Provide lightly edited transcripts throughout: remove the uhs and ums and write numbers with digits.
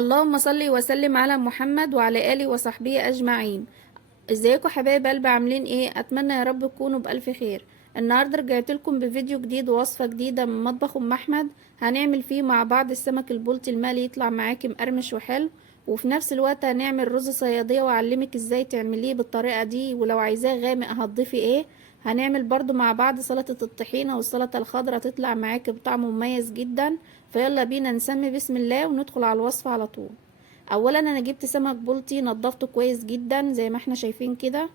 اللهم صل وسلم على محمد وعلى آله وصحبه أجمعين. ازيكم حبايب قلبي، عاملين ايه؟ اتمنى يا رب تكونوا بألف خير. النهارده رجعت لكم بفيديو جديد ووصفة جديدة من مطبخ ام احمد. هنعمل فيه مع بعض السمك البلطي المقلي يطلع معاكي مقرمش وحلو، وفي نفس الوقت هنعمل رز صيادية واعلمك ازاي تعمليه بالطريقة دي، ولو عايزاه غامق هتضيفي ايه. هنعمل برضو مع بعض سلطة الطحينة والسلطة الخضراء تطلع معاكي بطعم مميز جدا. فيلا بينا نسمي بسم الله وندخل على الوصفة على طول. اولا انا جبت سمك بلطي نضفته كويس جدا زي ما احنا شايفين كده،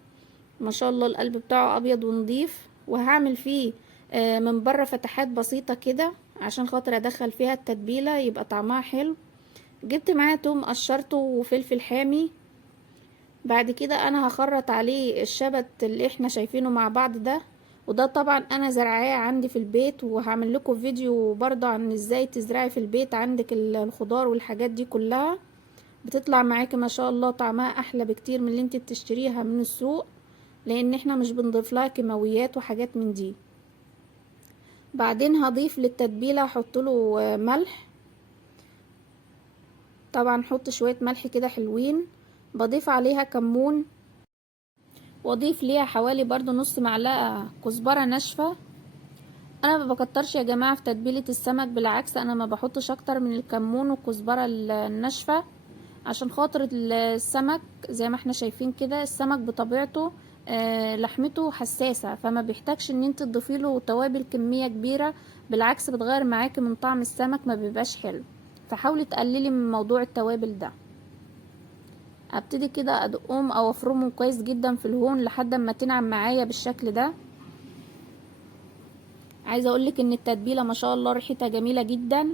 ما شاء الله القلب بتاعه ابيض ونضيف، وهعمل فيه من بره فتحات بسيطة كده عشان خاطر ادخل فيها التتبيلة يبقى طعمها حلو. جبت معاه توم قشرته وفلفل حامي. بعد كده انا هخرط عليه الشبت اللي احنا شايفينه مع بعض ده، وده طبعا انا زرعاه عندي في البيت، وهعمل لكم فيديو برضه عن ازاي تزرعي في البيت عندك الخضار والحاجات دي كلها. بتطلع معاكي ما شاء الله طعمها احلى بكتير من اللي انت بتشتريها من السوق، لان احنا مش بنضيف لها كيماويات وحاجات من دي. بعدين هضيف للتتبيله احط له ملح. طبعا حط شويه ملح كده حلوين. بضيف عليها كمون، واضيف ليها حوالي برضو نص معلقه كزبره ناشفه. انا ما بكترش يا جماعه في تتبيله السمك، بالعكس انا ما بحطش اكتر من الكمون والكزبره الناشفه، عشان خاطر السمك زي ما احنا شايفين كده السمك بطبيعته لحمته حساسة، فما بيحتاجش ان انت تضيفي له توابل كمية كبيرة، بالعكس بتغير معاكي من طعم السمك ما بيبقاش حلو. فحاولي تقللي من موضوع التوابل ده. ابتدي كده ادقهم او افرمهم كويس جدا في الهون لحد ما تنعم معايا بالشكل ده. عايزه اقولك ان التتبيله ما شاء الله ريحتها جميله جدا.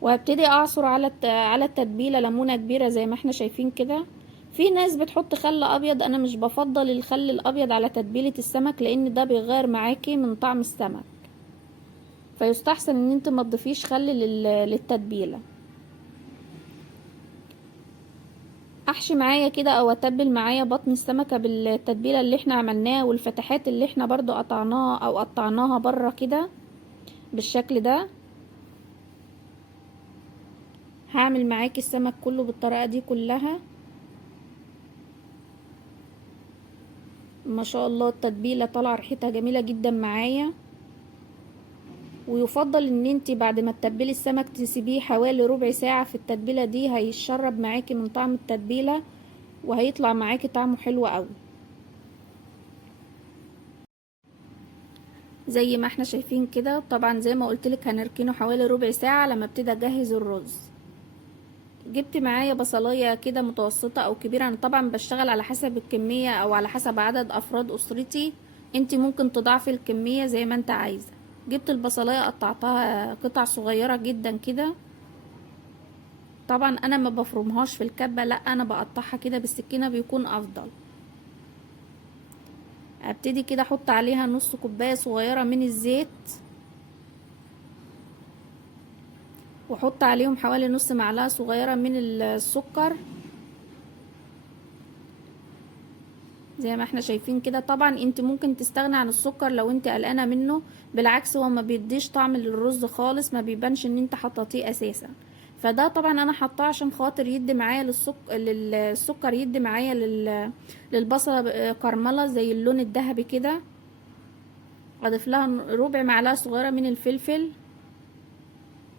وهبتدي اعصر على التتبيله ليمونه كبيره زي ما احنا شايفين كده. في ناس بتحط خل ابيض، انا مش بفضل الخل الابيض على تتبيله السمك لان ده بيغير معاكي من طعم السمك، فيستحسن ان انت ما تضيفيش خل للتتبيله. احشي معايا كده او اتبل معايا بطن السمكه بالتتبيله اللي احنا عملناها والفتحات اللي احنا برضو قطعناها او قطعناها بره كده بالشكل ده. هعمل معاكي السمك كله بالطريقه دي كلها. ما شاء الله التتبيله طالعه ريحتها جميله جدا معايا. ويفضل ان انتي بعد ما تتبلي السمك تسيبيه حوالي ربع ساعة في التتبيلة دي، هيشرب معاكي من طعم التتبيلة وهيطلع معاكي طعمه حلو قوي. زي ما احنا شايفين كده، طبعا زي ما قلتلك هنركنه حوالي ربع ساعة لما ابتدي اجهز الرز. جبت معايا بصلايه كده متوسطه او كبيره، انا طبعا بشتغل على حسب الكميه او على حسب عدد افراد اسرتي، انتي ممكن تضاعفي الكميه زي ما انت عايزه. جبت البصلايه قطعتها قطع صغيره جدا كده. طبعا انا ما بفرمهاش في الكبه، لا انا بقطعها كده بالسكينه بيكون افضل. ابتدي كده احط عليها نص كوبايه صغيره من الزيت، واحط عليهم حوالي نص معلقه صغيره من السكر زي ما احنا شايفين كده. طبعا انت ممكن تستغني عن السكر لو انت قلقانه منه، بالعكس هو ما بيديش طعم للرز خالص، ما بيبانش ان انت حطيتيه اساسا. فده طبعا انا حطاه عشان خاطر يدي معايا للسكر يدي معايا للبصله كرمله زي اللون الذهبي كده. اضيف لها ربع معلقه صغيره من الفلفل،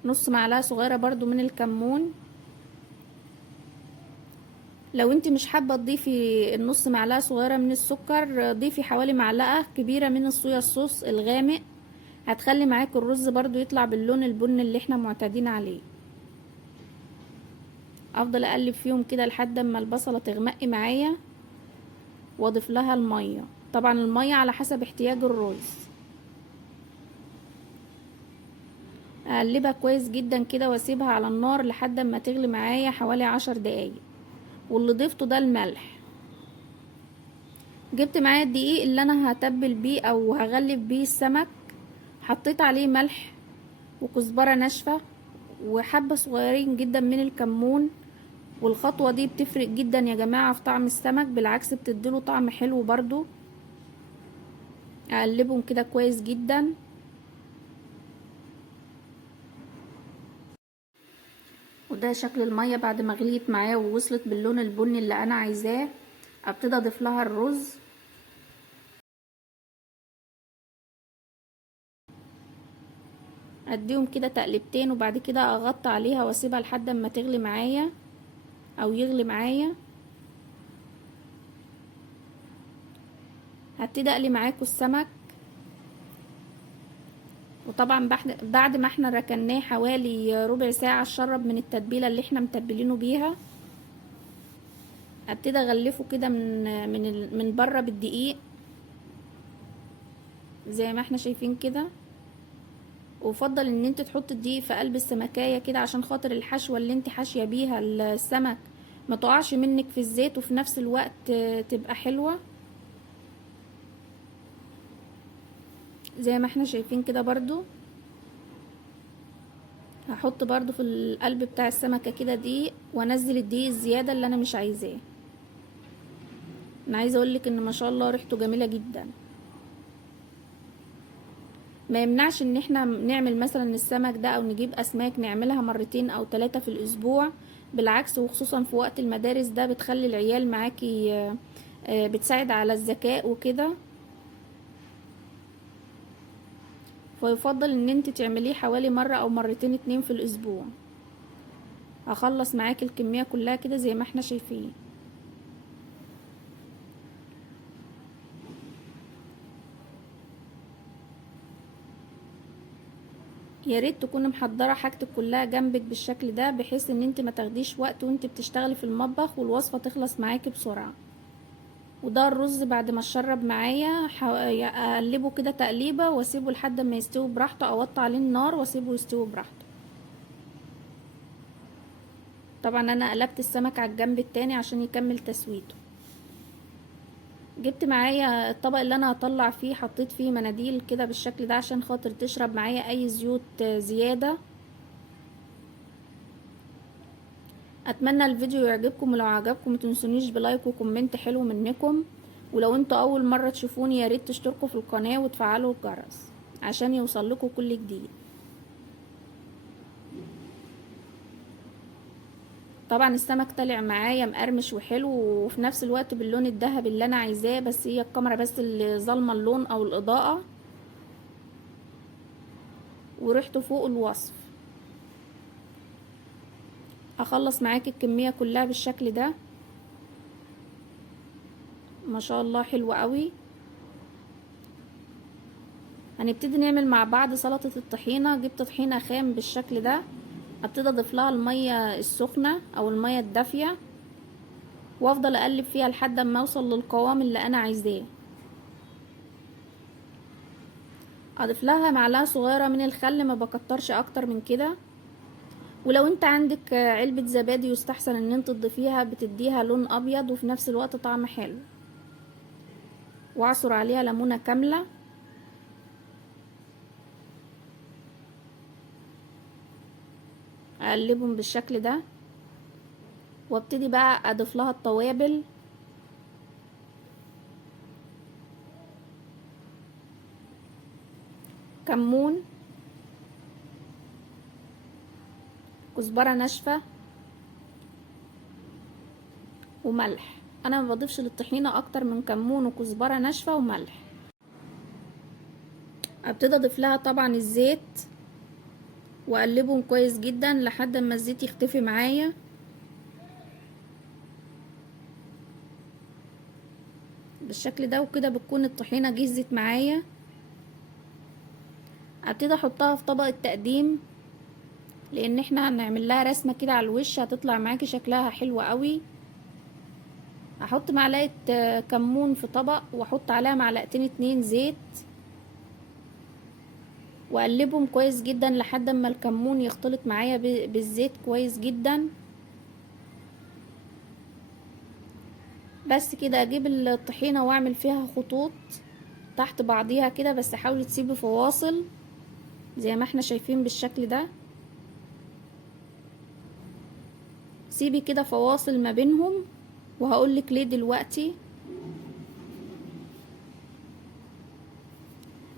نص معلقه صغيره برضو من الكمون. لو انت مش حابه تضيفي النص معلقه صغيره من السكر، ضيفي حوالي معلقه كبيره من الصويا صوص الغامق، هتخلي معاك الرز برضو يطلع باللون البني اللي احنا معتادين عليه. افضل اقلب فيهم كده لحد اما البصله تغمق معايا، واضيف لها الميه. طبعا الميه على حسب احتياج الرز. اقلبها كويس جدا كده واسيبها على النار لحد اما تغلي معايا حوالي 10 دقايق. واللي ضفته ده الملح. جبت معايا الدقيق اللي انا هتبل بيه او هغلف بيه السمك، حطيت عليه ملح وكزبرة ناشفة وحبة صغيرين جدا من الكمون. والخطوة دي بتفرق جدا يا جماعة في طعم السمك، بالعكس بتديله طعم حلو برضو. اقلبهم كده كويس جدا. ده شكل المية بعد ما غليت معايا ووصلت باللون البني اللي انا عايزاه. ابتدي اضيف لها الرز. اديهم كده تقلبتين وبعد كده اغطي عليها واسيبها لحد ما تغلي معايا او يغلي معايا. هبتدي اقلي معاكم السمك. وطبعا بعد ما احنا ركناه حوالي ربع ساعة شرب من التتبيلة اللي احنا متبلينه بيها. ابتدي اغلفه كده من بره بالدقيق زي ما احنا شايفين كده. وفضل ان انت تحط الدقيق في قلب السمكية كده عشان خاطر الحشوة اللي انت حاشية بيها السمك ما تقعش منك في الزيت، وفي نفس الوقت تبقى حلوة زي ما احنا شايفين كده. برضو هحط برضو في القلب بتاع السمكة كده دقيق وانزل الدقيق الزيادة اللي انا مش عايزاه. انا عايزة اقولك ان ما شاء الله ريحته جميلة جدا. ما يمنعش ان احنا نعمل مثلا السمك ده او نجيب اسماك نعملها مرتين او 3 في الاسبوع. بالعكس، وخصوصا في وقت المدارس ده بتخلي العيال معاكي، بتساعد على الذكاء وكده. فيفضل ان انت تعمليه حوالي مرة او مرتين 2 في الاسبوع. هخلص معاكي الكمية كلها كده زي ما احنا شايفين. يا ريت تكوني محضره حاجتك كلها جنبك بالشكل ده بحيث ان انت ما تاخديش وقت وانت بتشتغلي في المطبخ والوصفه تخلص معاكي بسرعه. وده الرز بعد ما اتشرب معايا اقلبه كده تقليبه واسيبه لحد ما يستوي براحته، اوطي عليه النار واسيبه يستوي براحته. طبعا انا قلبت السمك على الجنب التاني عشان يكمل تسويته. جبت معايا الطبق اللي انا هطلع فيه، حطيت فيه مناديل كده بالشكل ده عشان خاطر تشرب معايا اي زيوت زياده. اتمنى الفيديو يعجبكم، ولو عجبكم متنسونيش بلايك وكومنت حلو منكم. ولو انتوا اول مره تشوفوني ياريت تشتركوا في القناه وتفعلوا الجرس عشان يوصلكوا كل جديد. طبعا السمك طلع معايا مقرمش وحلو وفي نفس الوقت باللون الذهبي اللي انا عايزاه، بس هي الكاميرا بس اللي ظالمه اللون او الاضاءه. وريحته فوق الوصف. اخلص معاكي الكميه كلها بالشكل ده. ما شاء الله حلو قوي. هنبتدي نعمل مع بعض سلطه الطحينه. جبت طحينه خام بالشكل ده. ابتدي اضيف لها الميه السخنه او الميه الدافيه وافضل اقلب فيها لحد ما اوصل للقوام اللي انا عايزاه. اضيف لها معلقه صغيره من الخل، ما بكترش اكتر من كده. ولو انت عندك علبه زبادي يستحسن ان انت تضيفيها، بتديها لون ابيض وفي نفس الوقت طعم حلو. واعصر عليها ليمونه كامله. اقلبهم بالشكل ده وابتدي بقى اضيف لها التوابل. كمون، كزبره ناشفه، وملح. انا ما بضيفش للطحينه اكتر من كمون وكزبره ناشفه وملح. ابتدي اضيف لها طبعا الزيت واقلبهم كويس جدا لحد ما الزيت يختفي معايا بالشكل ده. وكده بتكون الطحينه جهزت معايا. ابتدي احطها في طبق التقديم لان احنا هنعمل لها رسمه كده على الوش هتطلع معاكي شكلها حلو قوي. احط معلقه كمون في طبق واحط عليها معلقتين 2 زيت واقلبهم كويس جدا لحد ما الكمون يختلط معايا بالزيت كويس جدا. بس كده اجيب الطحينه واعمل فيها خطوط تحت بعضيها كده، بس حاولي تسيبي فواصل زي ما احنا شايفين بالشكل ده. سيبي كده فواصل ما بينهم وهقولك ليه دلوقتي.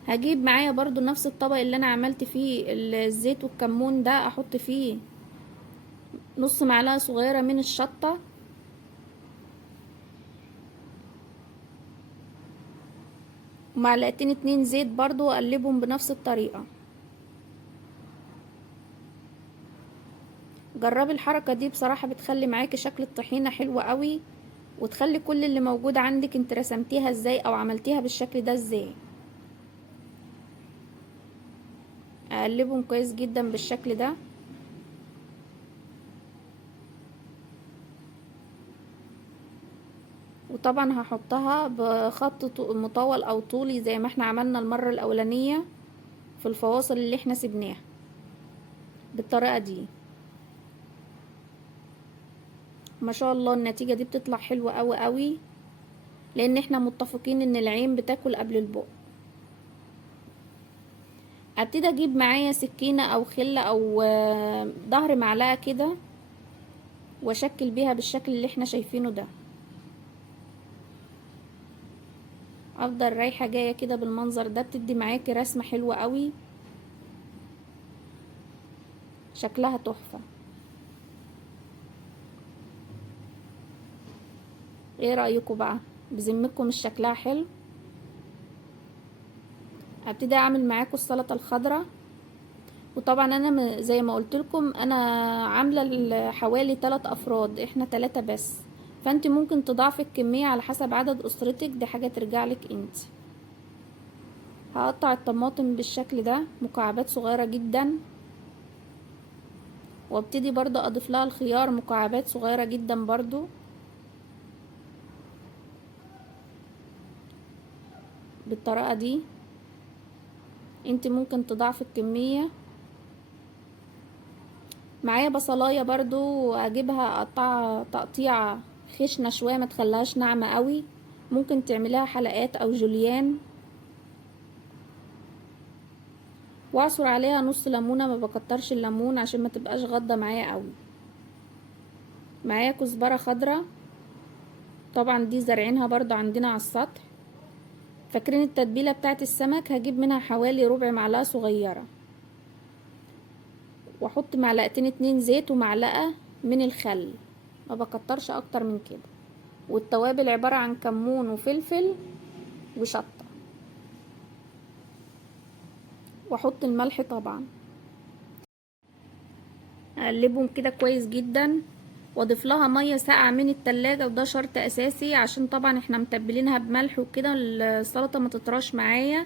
هجيب معايا برضو نفس الطبق اللي انا عملت فيه الزيت والكمون ده، احط فيه نص معلقة صغيرة من الشطة، ومعلقتين 2 زيت برضو، واقلبهم بنفس الطريقة. جربي الحركة دي بصراحة، بتخلي معاكي شكل الطحينة حلو قوي، وتخلي كل اللي موجود عندك انت رسمتيها ازاي او عملتيها بالشكل ده ازاي. اقلبهم كويس جدا بالشكل ده. وطبعا هحطها بخط مطول او طولي زي ما احنا عملنا المرة الاولانية في الفواصل اللي احنا سبناها، بالطريقة دي. ما شاء الله النتيجة دي بتطلع حلوة قوي قوي، لان احنا متفقين ان العين بتاكل قبل البق. ابتدي اجيب معايا سكينة او خلة او ظهر معلقة كده، واشكل بيها بالشكل اللي احنا شايفينه ده. افضل رايحة جاية كده بالمنظر ده، بتدي معاكي رسمة حلوة قوي، شكلها تحفة. ايه رأيكم بقى؟ بذمتكم مش شكلها حلو؟ ابتدي اعمل معاكم السلطة الخضراء. وطبعا انا زي ما قلت لكم انا عامله حوالي 3 افراد، احنا 3 بس، فانت ممكن تضاعفي الكميه على حسب عدد اسرتك، دي حاجه ترجع لك انت. هقطع الطماطم بالشكل ده مكعبات صغيره جدا، وابتدي برضو اضيف لها الخيار مكعبات صغيره جدا برضو بالطريقه دي. انت ممكن تضاعفي الكميه. معايا بصلايه برضو، اجيبها اقطعها تقطيع خشنه شويه، ما تخليهاش ناعمه قوي، ممكن تعمليها حلقات او جوليان. واعصر عليها نص ليمونه، ما بكترش الليمون عشان ما تبقاش غاضه معايا قوي. معايا كزبره خضراء، طبعا دي زارعينها برضو عندنا على السطح. فاكرين التتبيله بتاعت السمك؟ هجيب منها حوالي ربع معلقه صغيره، واحط معلقتين 2 زيت ومعلقه من الخل، ما بكترش اكتر من كده. والتوابل عباره عن كمون وفلفل وشطه، واحط الملح طبعا. اقلبهم كده كويس جدا، واضيف لها ميه ساقعه من التلاجة، وده شرط اساسي عشان طبعا احنا متبلينها بملح وكده السلطه ما تطراش معايا.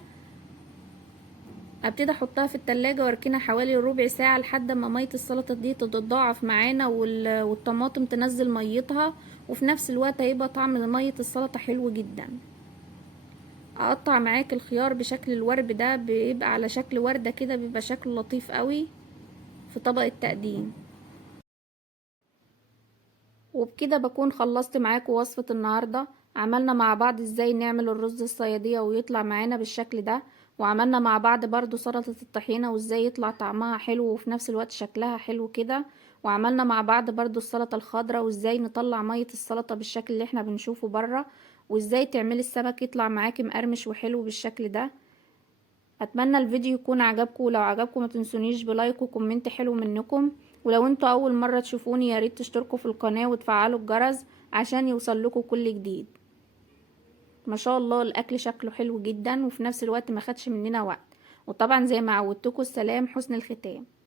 ابتدي احطها في التلاجة واركنها حوالي ربع ساعه لحد ما ميه السلطه دي تتضاعف معانا والطماطم تنزل ميتها، وفي نفس الوقت هيبقى طعم ميه السلطه حلو جدا. اقطع معاك الخيار بشكل الورب ده، بيبقى على شكل ورده كده، بيبقى شكله لطيف قوي في طبق التقديم. وبكده بكون خلصت معاكم وصفة النهاردة. عملنا مع بعض ازاي نعمل الرز الصيادية ويطلع معانا بالشكل ده، وعملنا مع بعض برضو سلطة الطحينة وازاي يطلع طعمها حلو وفي نفس الوقت شكلها حلو كده. وعملنا مع بعض برضو السلطة الخضراء وازاي نطلع مية السلطة بالشكل اللي احنا بنشوفه برا، وازاي تعملي السمك يطلع معاكي مقرمش وحلو بالشكل ده. اتمنى الفيديو يكون عجبكم، ولو عجبكم ما تنسونيش بلايك وكومنت حلو منكم. ولو انتوا اول مرة تشوفوني ياريت تشتركوا في القناة وتفعلوا الجرس عشان يوصلكوا كل جديد. ما شاء الله الاكل شكله حلو جدا، وفي نفس الوقت ما خدش مننا وقت. وطبعا زي ما عودتكم، السلام حسن الختام.